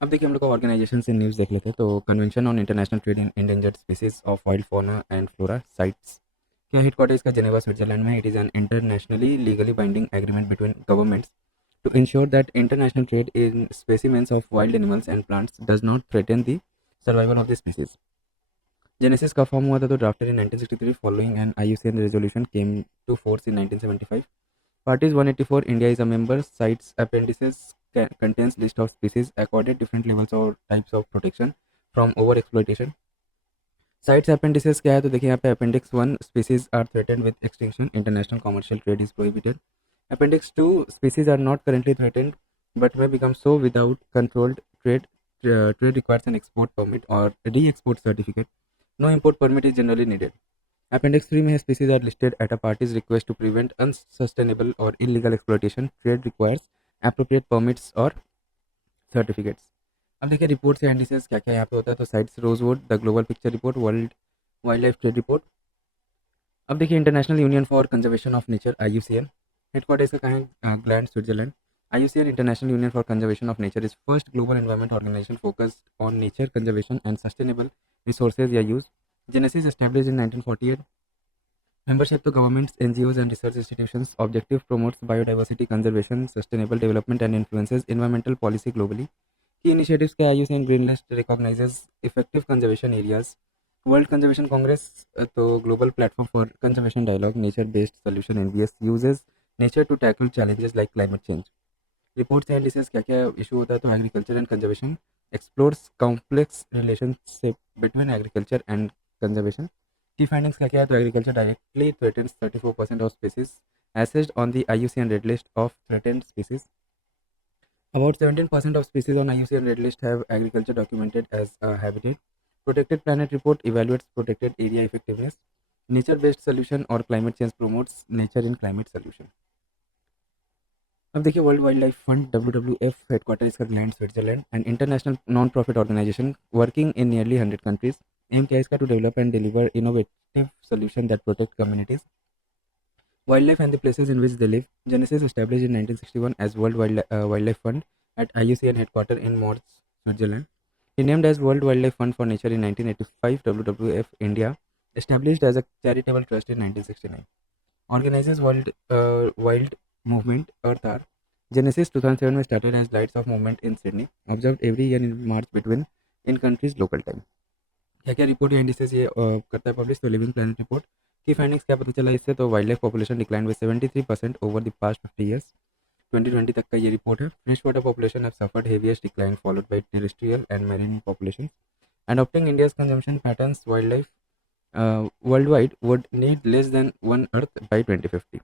अब देखिए हम लोग का ऑर्गेनाइजेशन से न्यूज़ देख लेते हैं। तो convention on international trade in endangered species of wild fauna and flora sites क्या हेडक्वार्टर इसका जेनेवा स्विट्जरलैंड में। It is an internationally legally binding agreement between governments to ensure that international trade in specimens of wild animals and plants does not threaten the survival of the species. Genesis का form हुआ था तो drafted in 1963 following an IUCN resolution came to force in 1975. Parties 184 India is a member. Cites appendices contains list of species accorded different levels or types of protection from overexploitation. Cites appendices क्या है तो देखिए यहाँ पे appendix 1 species are threatened with extinction. International commercial trade is prohibited. Appendix 2 species are not currently threatened but may become so without controlled trade. Trade requires an export permit or re-export certificate. No import permit is generally needed. Appendix 3 में species are listed at a party's request to prevent unsustainable or illegal exploitation. Trade requires appropriate permits or certificates. अब देखिए reports या indices क्या क्या यहाँ पे होता है। तो CITES rosewood the global picture report world wild लाइफ ट्रेड रिपोर्ट। अब देखिए international union for conservation of nature IUCN headquarter इसका कहाँ है Gland Switzerland. IUCN international union for conservation of nature is first global environment organization focused on nature conservation and sustainable resources या use. Genesis established in 1948. Membership to governments, NGOs, and research institutions. Objective promotes biodiversity conservation, sustainable development, and influences environmental policy globally. Key initiatives के IUCN Green List recognizes effective conservation areas. World Conservation Congress तो global platform for conservation dialogue. Nature-based solution NBS uses nature to tackle challenges like climate change. Reports and indices क्या क्या issue होता है तो agriculture and conservation explores complex relationship between agriculture and conservation. Key findings क्या क्या है तो agriculture directly threatens 34% of species assessed on the IUCN Red List of threatened species. About 17% of species on IUCN Red List have agriculture documented as a habitat. Protected Planet Report evaluates protected area effectiveness. Nature-based solution or climate change promotes nature in climate solution. अब देखिए world wild life fund WWF headquarter इसका Gland Switzerland and international non profit organisation working in nearly 100 countries. Aim क्या है इसका to develop and deliver innovative solution that protect communities wildlife and the places in which they live. Genesis established in 1961 as World Wildlife Fund at IUCN headquarter in Morges, Switzerland. Renamed as World Wildlife Fund for Nature in 1985, WWF India established as a charitable trust in 1969. Organizes Wild Movement Earth Hour. Genesis 2007 में started as Lights of Movement in Sydney. Observed every year in March between in countries local time. क्या क्या report या indices ये करता है publish तो living planet report की findings क्या पता चला इससे तो wild life population decline by 73% over the past 50 years. 2020 तक का ये रिपोर्ट है। Fresh water population have suffered heaviest decline followed by terrestrial and marine population. Adopting India's consumption patterns, wildlife worldwide would need less than one Earth by 2050.